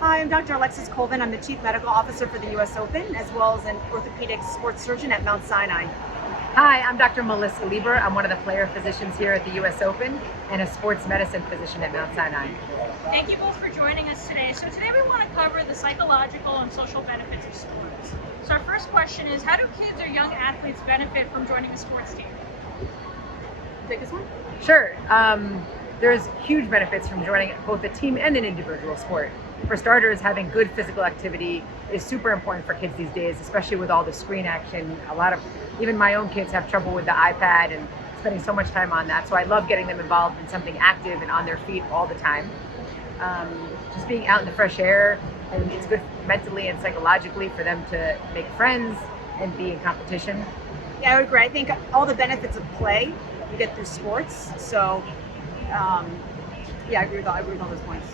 Hi, I'm Dr. Alexis Colvin. I'm the Chief Medical Officer for the U.S. Open, as well as an orthopedic sports surgeon at Mount Sinai. Hi, I'm Dr. Melissa Leber. I'm one of the player physicians here at the U.S. Open and a sports medicine physician at Mount Sinai. Thank you both for joining us today. So today we want to cover the psychological and social benefits of sports. So our first question is, how do kids or young athletes benefit from joining a sports team? Take this one? Sure. There's huge benefits from joining both a team and an individual sport. For starters, having good physical activity is super important for kids these days, especially with all the screen action. Even my own kids have trouble with the iPad and spending so much time on that. So I love getting them involved in something active and on their feet all the time. Just being out in the fresh air, and it's good mentally and psychologically for them to make friends and be in competition. Yeah, I would agree. I think all the benefits of play you get through sports. So, yeah, I agree with all those points.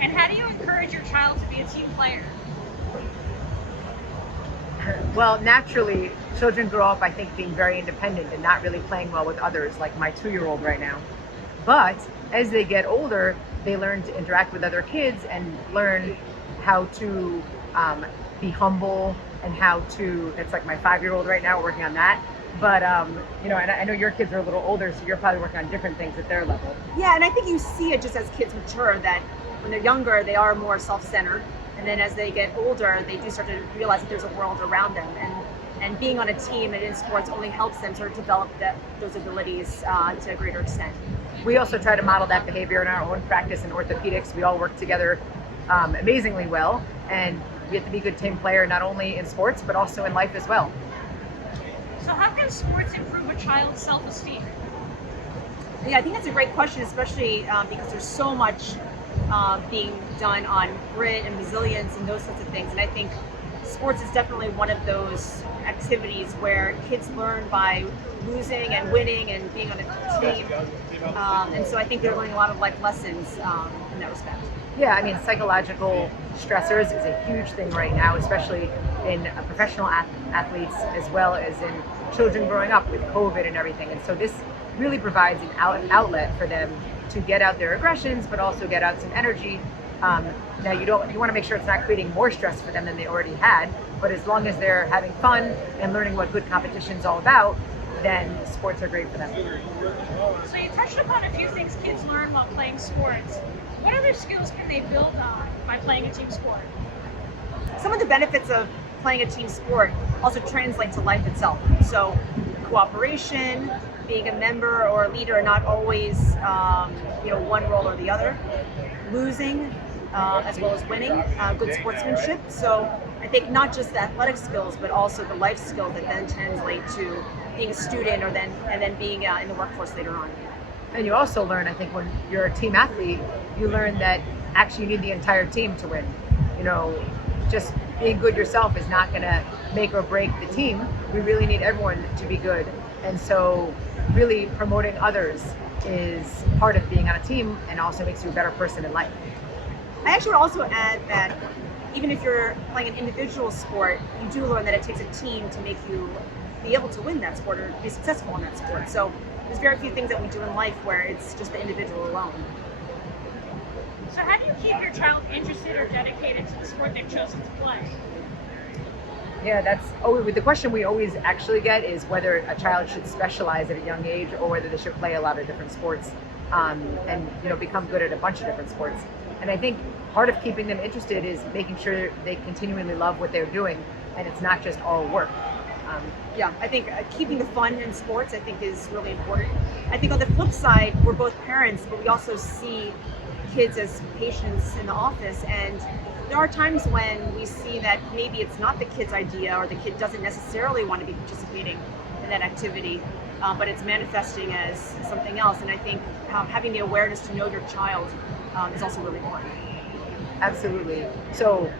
And how do you encourage your child to be a team player? Well, naturally, children grow up, I think, being very independent and not really playing well with others, like my 2-year-old right now. But as they get older, they learn to interact with other kids and learn how to be humble and how to, it's like my 5-year-old right now, we're working on that. But, and I know your kids are a little older, so you're probably working on different things at their level. Yeah, and I think you see it just as kids mature that when they're younger, they are more self-centered. And then as they get older, they do start to realize that there's a world around them. And being on a team and in sports only helps them sort of develop those abilities to a greater extent. We also try to model that behavior in our own practice in orthopedics. We all work together amazingly well. And we have to be a good team player, not only in sports, but also in life as well. So how can sports improve a child's self-esteem? Yeah, I think that's a great question, especially because there's so much being done on grit and resilience and those sorts of things. And I think sports is definitely one of those activities where kids learn by losing and winning and being on a team. And so I think they're learning a lot of life lessons in that respect. Yeah, I mean, psychological stressors is a huge thing right now, especially in professional athletes as well as in children growing up with COVID and everything. And so this really provides an outlet for them to get out their aggressions, but also get out some energy. Now you want to make sure it's not creating more stress for them than they already had, but as long as they're having fun and learning what good competition is all about, then sports are great for them. So you touched upon a few things kids learn while playing sports. What other skills can they build on by playing a team sport? Some of the benefits of playing a team sport also translate to life itself. So cooperation, being a member or a leader, not always one role or the other, losing as well as winning, good sportsmanship. So I think not just the athletic skills, but also the life skills that then translate to being a student and then being in the workforce later on. And you also learn, I think, when you're a team athlete, you learn that actually you need the entire team to win. Just being good yourself is not going to make or break the team. We really need everyone to be good. And so really promoting others is part of being on a team and also makes you a better person in life. I actually would also add that even if you're playing an individual sport, you do learn that it takes a team to make you be able to win that sport or be successful in that sport. So there's very few things that we do in life where it's just the individual alone. So how do you keep your child interested or dedicated to the sport they've chosen to play? Yeah, that's the question we always actually get is whether a child should specialize at a young age or whether they should play a lot of different sports and become good at a bunch of different sports. And I think part of keeping them interested is making sure they continually love what they're doing and it's not just all work. Yeah, I think keeping the fun in sports, I think, is really important. I think on the flip side, we're both parents, but we also see kids as patients in the office, and there are times when we see that maybe it's not the kid's idea or the kid doesn't necessarily want to be participating in that activity, but it's manifesting as something else. And I think having the awareness to know your child is also really important. Absolutely. So,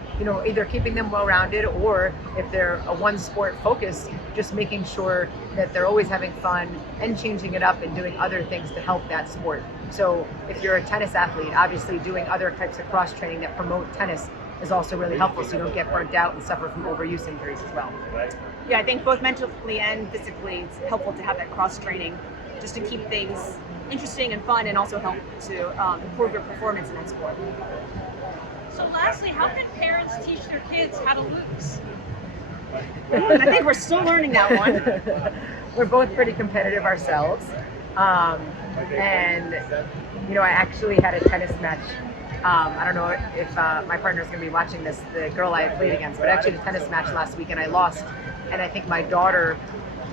either keeping them well-rounded or if they're a one sport focus, just making sure that they're always having fun and changing it up and doing other things to help that sport. So if you're a tennis athlete, obviously doing other types of cross training that promote tennis is also really helpful so you don't get burnt out and suffer from overuse injuries as well. Yeah, I think both mentally and physically it's helpful to have that cross training just to keep things interesting and fun and also help to improve your performance in that sport. So lastly, how can parents teach their kids how to lose? I think we're still learning that one. We're both pretty competitive ourselves. And, I actually had a tennis match. I don't know if my partner's going to be watching this, the girl I played against, but actually a tennis match last week and I lost. And I think my daughter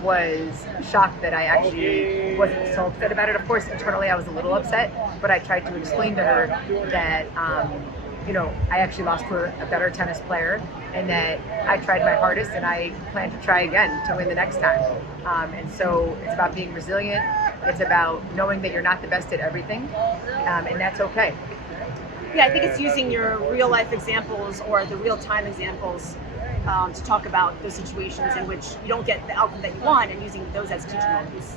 was shocked that I actually wasn't so upset about it. Of course, internally I was a little upset, but I tried to explain to her that, I actually lost to a better tennis player and that I tried my hardest and I plan to try again to win the next time. And so it's about being resilient. It's about knowing that you're not the best at everything, and that's okay. Yeah, I think it's using your real life examples or the real time examples to talk about those situations in which you don't get the outcome that you want and using those as teaching moments.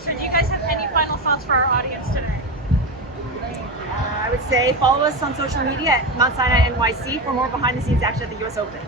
So do you guys have any final thoughts for our audience today? I would say follow us on social media at Mount Sinai NYC for more behind the scenes action at the US Open.